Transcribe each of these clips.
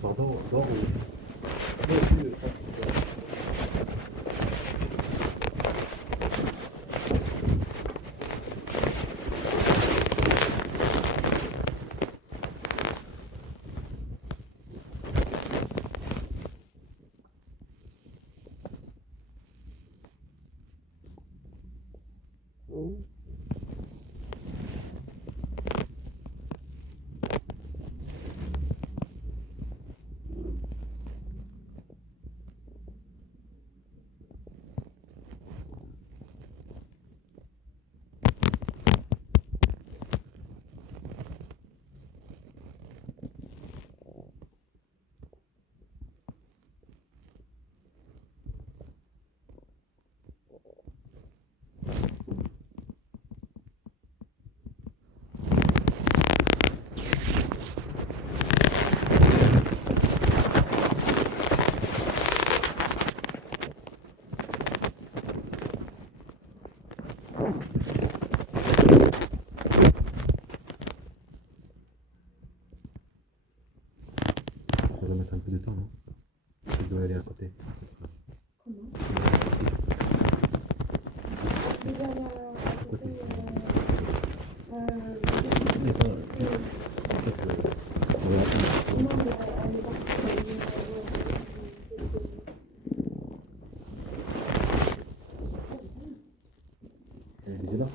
soir d'or ou... Moi aussi, je pense que... Ça va mettre un peu de temps, non? Je dois aller à côté. Elle est déjà là?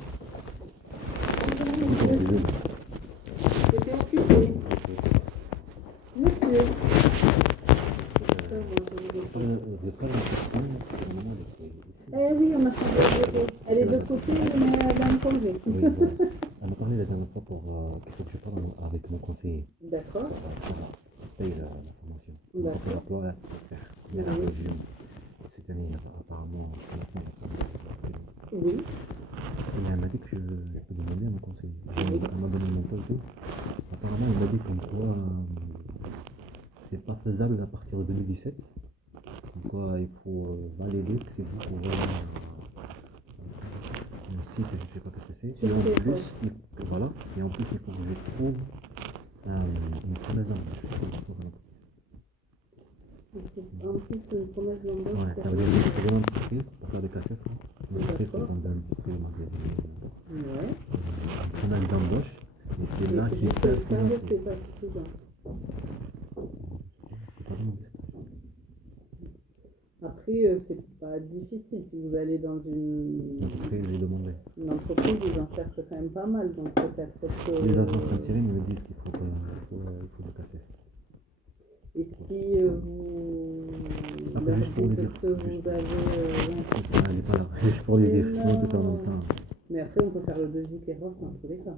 J'étais occupée. Monsieur. Eh oui, on a fait des bébés. Elle est de côté, mais elle a un congé. Oui, voilà. Elle m'a parlé la dernière fois pour qu'il faut que je parle avec mon conseiller. D'accord. Pour payer la formation. D'accord. Pour l'emploi, là, pour faire. Il y a la région. Cette année, apparemment, Oui. et elle m'a dit que je peux demander à mon conseiller. Elle m'a donné mon poste et tout. Apparemment, il m'a dit comme quoi c'est pas faisable à partir de 2017. Comme quoi il faut valider que c'est vous pour voir un site, je ne sais pas ce que c'est. Et en plus, voilà. Et en plus, il faut que je trouve une promesse d'embauche. En plus, une promesse d'embauche. Ouais, ça veut dire que c'est une entreprise pour faire des cassettes. Une entreprise qui vend un petit peu magasin. Ouais. Une promesse d'embauche. Et c'est là qu'ils peuvent financer. C'est pas suffisant. C'est pas vraiment ça. Après, c'est pas difficile. Si vous allez dans L'entreprise, j'ai demandé. une entreprise, ils en cherchent quand même pas mal. Donc peut-être que... Les agences intérim me disent qu'il faut des cassettes. Et si vous Après, leur juste pour lui dites dire. que vous avez... Elle n'est pas là. Juste pour lui dire. Sinon, tout en même temps. Mais après, on peut faire le devis qui est dans tous les cas.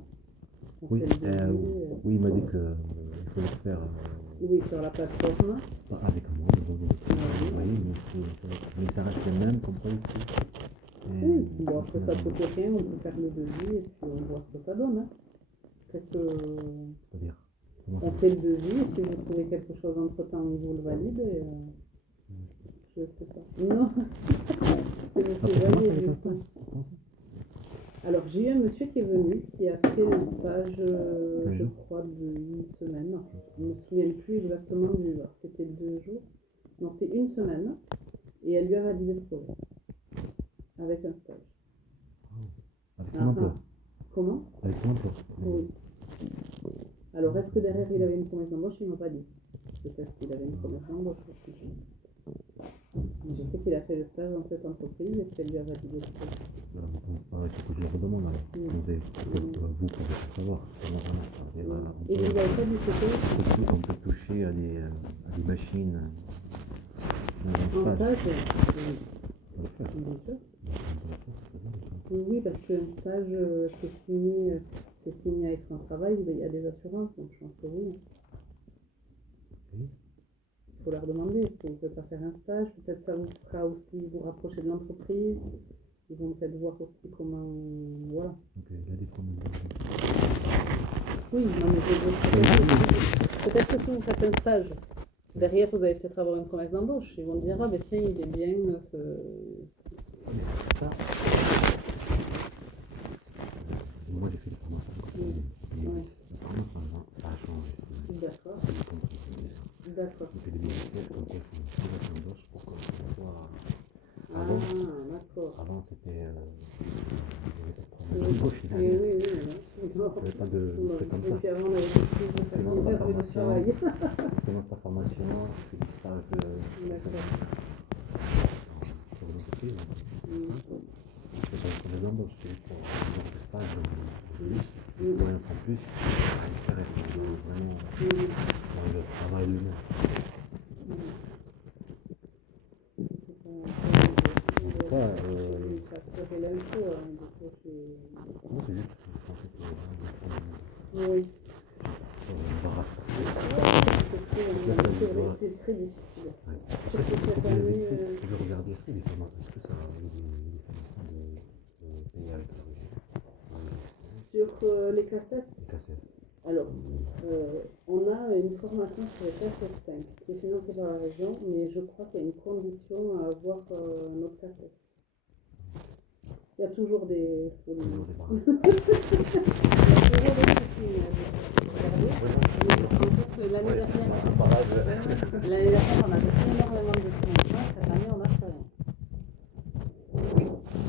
On Oui, fait le devis, oui, il m'a dit qu'il faut le faire oui, sur la plateforme. pas avec moi, mais ça reste le même comme quoi il faut. Oui, bon, après ça coûte rien, on peut faire le devis et puis on voit ce que ça donne. Hein. Qu'est-ce que... C'est-à-dire On fait le devis et si vous trouvez quelque chose entre-temps, on vous le valide. Et, je sais pas. Non, c'est vous qui validez du coup. Alors, j'ai eu un monsieur qui est venu, qui a fait un stage, je crois, de 1 semaine. Je ne me souviens plus exactement du... Alors, c'était 2 jours. Non, c'est 1 semaine. Et elle lui a validé le projet. Avec un stage. Avec son emploi. Comment? Avec son emploi. Oui. Alors, est-ce que derrière, il avait une promesse d'embauche? Il ne m'a pas dit. Peut-être qu'il avait une promesse d'embauche aussi. Mais je sais qu'il a fait le stage dans cette entreprise et qu'elle lui a validé le projet. Il faut que je le redemande alors. Vous pouvez savoir. Et vous n'avez pas dit que on peut toucher à des machines. en stage, oui, parce qu'un stage, c'est signé avec un travail, il y a des assurances, donc je pense que oui. Il faut leur demander si vous ne pouvez pas faire un stage, peut-être ça vous fera aussi vous rapprocher de l'entreprise. Ils vont peut-être voir aussi comment... Voilà. Ok, il a des promesses. Oui, non, mais peut-être que si vous faites un stage, derrière vous allez peut-être avoir une promesse d'embauche. Ils vont dire, ah ben tiens, il est bien Ça. Moi j'ai fait des formations. Ça a changé. D'accord, c'est le compte de 2010. d'accord. Depuis 2017, comme quoi il faut une fondation d'os pour qu'on soit. Ah, Avant, d'accord. avant c'était. Il n'y avait pas de problème Oui, d'embauche, il oui, n'y oui, oui. avait pas de trucs comme Et ça. puis avant, on avait plus de Tu commences ta facilité de formation, travail. tu commences ta formation, tu fais du stage D'accord. pour l'entreprise. Mm. C'est pas pour les embauches, c'est pour un jour de stage de plus, Mm. expérience en plus, à y faire et vraiment dans le travail lui-même. En tout cas, Ça serait l'info, hein, du coup, moi c'est juste que je pensais que les gens oui. on va rattraper. C'est très difficile. Ouais. Surtout Après, cette c'est année, vite fait, si tu veux regarder, est-ce que ça a eu des formations de payer avec la Russie, sur les classes. les KCS? Alors, on a une formation sur les classes 5 qui est financée par la région, mais je crois qu'il y a une condition à avoir notre classes. Il y a toujours des solutions. Toujours des barrages. Il y a toujours des soucis. En fait, l'année dernière, on avait fait énormément de financement. Cette année, on n'a fait rien.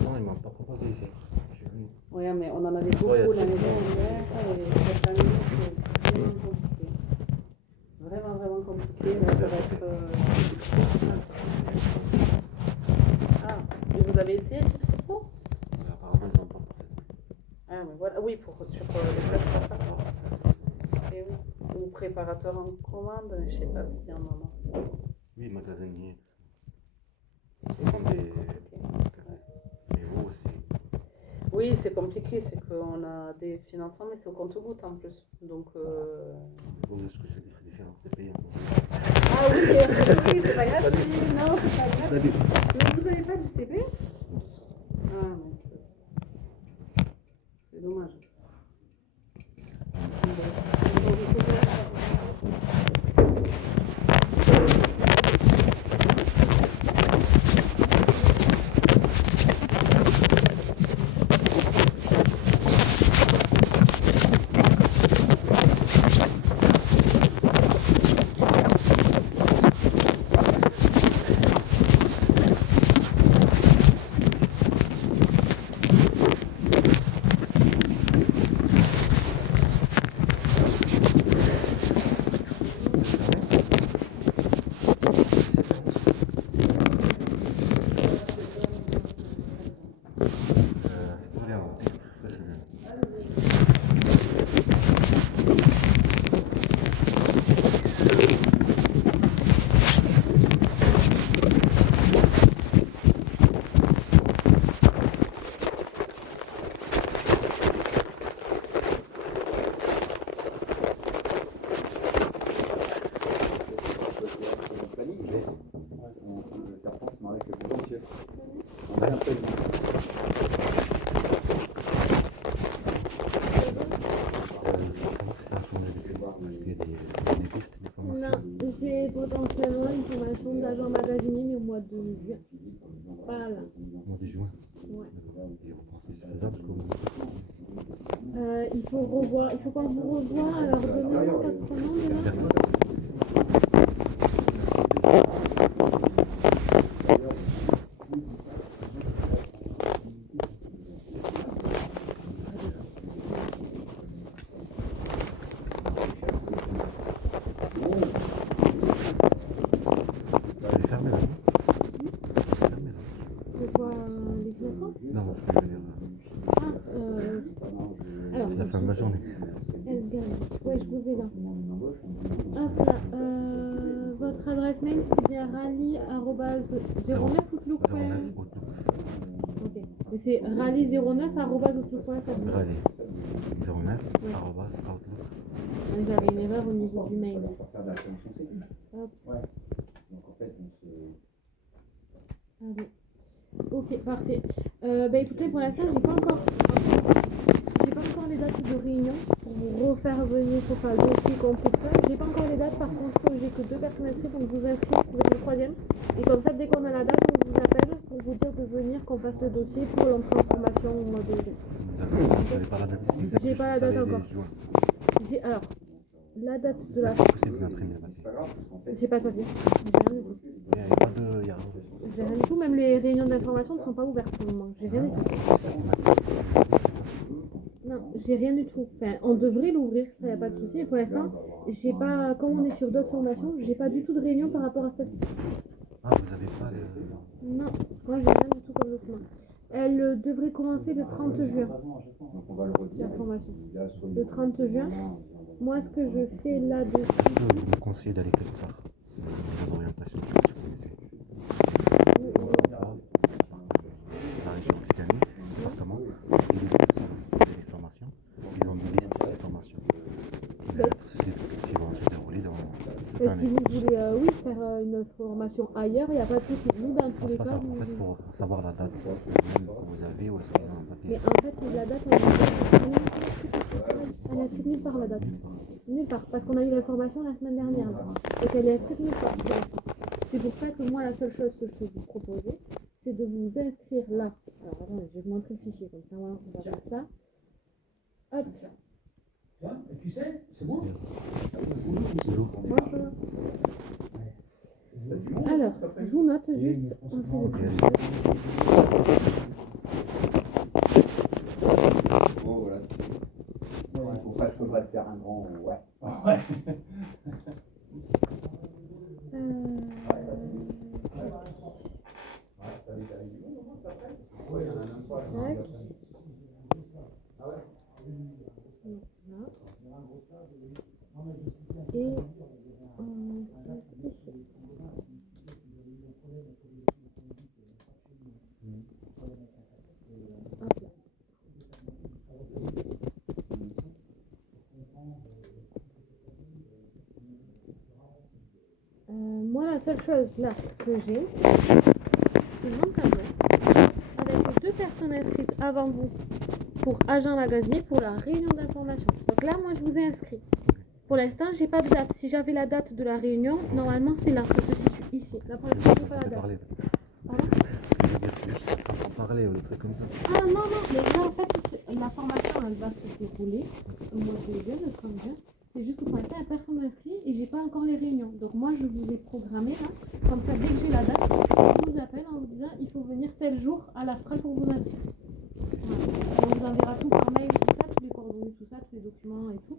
Non, ils m'ont pas proposé ici. Je suis venu. Oui, mais on en avait beaucoup Ouais, l'année dernière et cette année, c'est vraiment compliqué. Vraiment, vraiment compliqué. Là, ça va être. Ah, et vous avez essayé le titre pro? Apparemment, ils n'ont pas pour cette année. Ah, mais voilà, oui, sur les plateformes. Et oui, ou préparateur en commande, mais je sais pas s'il y en a. Oui, magasinier. C'est compliqué. Et vous aussi. Oui, c'est compliqué, c'est qu'on a des financements, mais c'est au compte-gouttes en plus. Donc. Vous, ce que je veux dire, c'est différent, c'est payant. Ah oui, c'est pas grave. Non, c'est pas grave. Salut. Mais vous n'avez pas du CP? Ah, mais c'est dommage. C'est pour les rendre. Ça, c'est bien. Ça a changé depuis. Parce qu'il y a des pistes, des Non, formations. j'ai potentiellement une formation d'agent magasinier, mais au mois de juin. Voilà. Au mois de juin. Ouais. Et vous pensez que c'est faisable comme Il faut revoir, il faut qu'on vous revoie. Alors, donnez-moi votre nom déjà. Elle est fermée là, non? Elle est fermée là. C'est quoi les clients? Non, ce que je veux dire. Alors, C'est la fin de la journée. Edgar. Ouais, je vous ai là. Hop là. Votre adresse mail, c'est bien rally@09 outlook. 09 Outlook. Ok. Mais c'est rally09@outlook.fr. Rallye 09 arobase Outlook. J'avais une erreur au niveau du mail. Hop. Allez. Ok, parfait. Bah écoutez, pour l'instant, j'ai pas encore les dates de réunion pour vous refaire venir pour faire le dossier complet. J'ai pas encore les dates, par contre, j'ai que 2 personnes inscrites, donc je vous inscris, vous êtes le 3e. Et comme ça, dès qu'on a la date, on vous appelle pour vous dire de venir, qu'on fasse le dossier pour l'entrée en formation au mois de juin. D'accord. Vous n'avez pas la date exacte? J'ai pas la date juste encore. les juin. Alors, la date de la... Est-ce que c'est possible d'imprimer le papier? J'ai pas de papier. J'ai rien du tout. Il n'y a pas de. Il y a... J'ai rien du tout. Même les réunions d'information ne sont pas ouvertes pour le moment. J'ai rien du tout. Non, j'ai rien du tout. Enfin, on devrait l'ouvrir, ça y a pas de souci. Mais pour l'instant, j'ai pas. Comme on est sur d'autres formations, j'ai pas du tout de réunion par rapport à celle-ci. Ah, vous avez pas le. Non, moi j'ai rien du tout comme document. Elle devrait commencer le 30 juin. La formation. Le 30 juin. Moi, ce que je fais là-dessus. Vous me conseillez d'aller quelque part. Dans l'orientation que vous connaissez. La région Occitanie, département, les formations. Ils ont une liste des formations. Qui vont se dérouler dans. Si vous voulez oui, faire une formation ailleurs, il n'y a pas de souci. Nous, dans tous les pas cas, ça, en fait, pour savoir la date que vous avez ou est-ce qu'ils ont un papier. mais en fait, la date, elle est inscrite nulle part, la date. Nulle part, parce qu'on a eu l'information la semaine dernière. Là. Donc elle est inscrite nulle part. C'est pour ça que moi, la seule chose que je peux vous proposer, c'est de vous inscrire là. Alors attendez, je vais vous montrer le fichier, comme ça, voilà, on va faire ça. Hop. Tu sais, c'est bon. Bonjour. Alors, je vous note juste. On fait le fichier. Oh, voilà. Ouais, pour ça, je peux pas te faire un grand. Ouais. Ouais. Et moi, la seule chose là que j'ai, c'est mon tableau avec les 2 personnes inscrites avant vous pour agent magasinier pour la réunion d'information. Donc là, moi, je vous ai inscrit. Pour l'instant, j'ai pas de date. Si j'avais la date de la réunion, normalement, c'est là, ça se situe ici. Là, pour l'instant, j'ai pas la date. Pardon ? Sans parler ou des trucs comme ça. Ah non, non, mais là, en fait, la formation, elle va se dérouler au mois de juin, le 30 juin. C'est juste que pour l'instant, il n'y a personne inscrit et j'ai pas encore les réunions. Donc moi, je vous ai programmé là. Comme ça, dès que j'ai la date, je vous appelle en vous disant il faut venir tel jour à l'Astral pour vous inscrire. Voilà. On vous enverra tout par mail, tout ça, tous les coordonnées, tout ça, tous les documents et tout.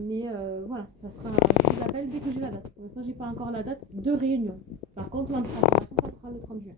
Mais voilà, ça sera. Je vous appelle dès que j'ai la date. Pour l'instant, j'ai pas encore la date de réunion. Par contre, l'information, ça sera le 30 juin.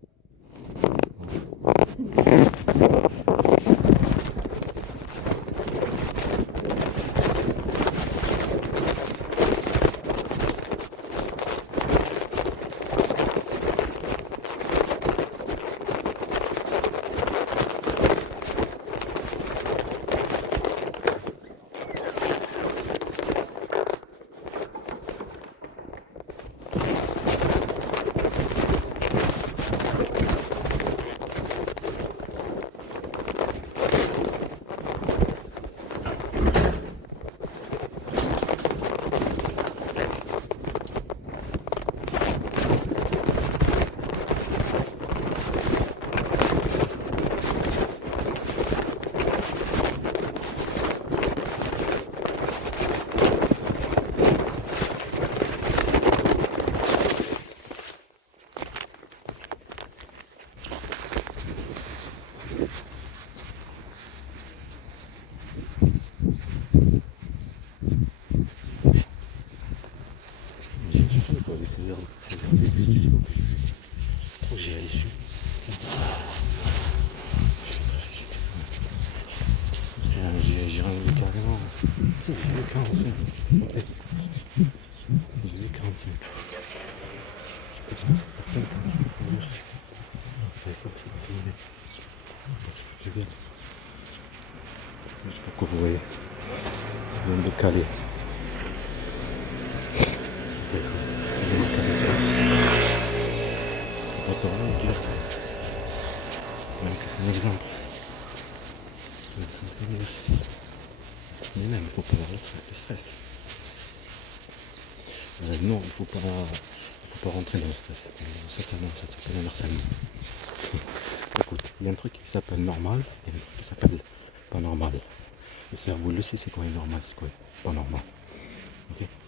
J'ai enlevé carrément. J'ai vu 45. J'ai vu 45. Je pense que c'est personne qui peut venir. Il faut filmer. C'est bien. Je sais pas quoi vous voyez. Je viens de caler. D'accord, on va dire. Même que c'est un exemple. Mais même, il ne faut pas avoir le stress. Non, il ne faut pas rentrer dans le stress. Ça s'appelle un harcèlement. Écoute, il y a un truc qui s'appelle normal et un truc qui s'appelle pas normal. Le cerveau le sait c'est quoi est normal, c'est quoi pas normal. Ok.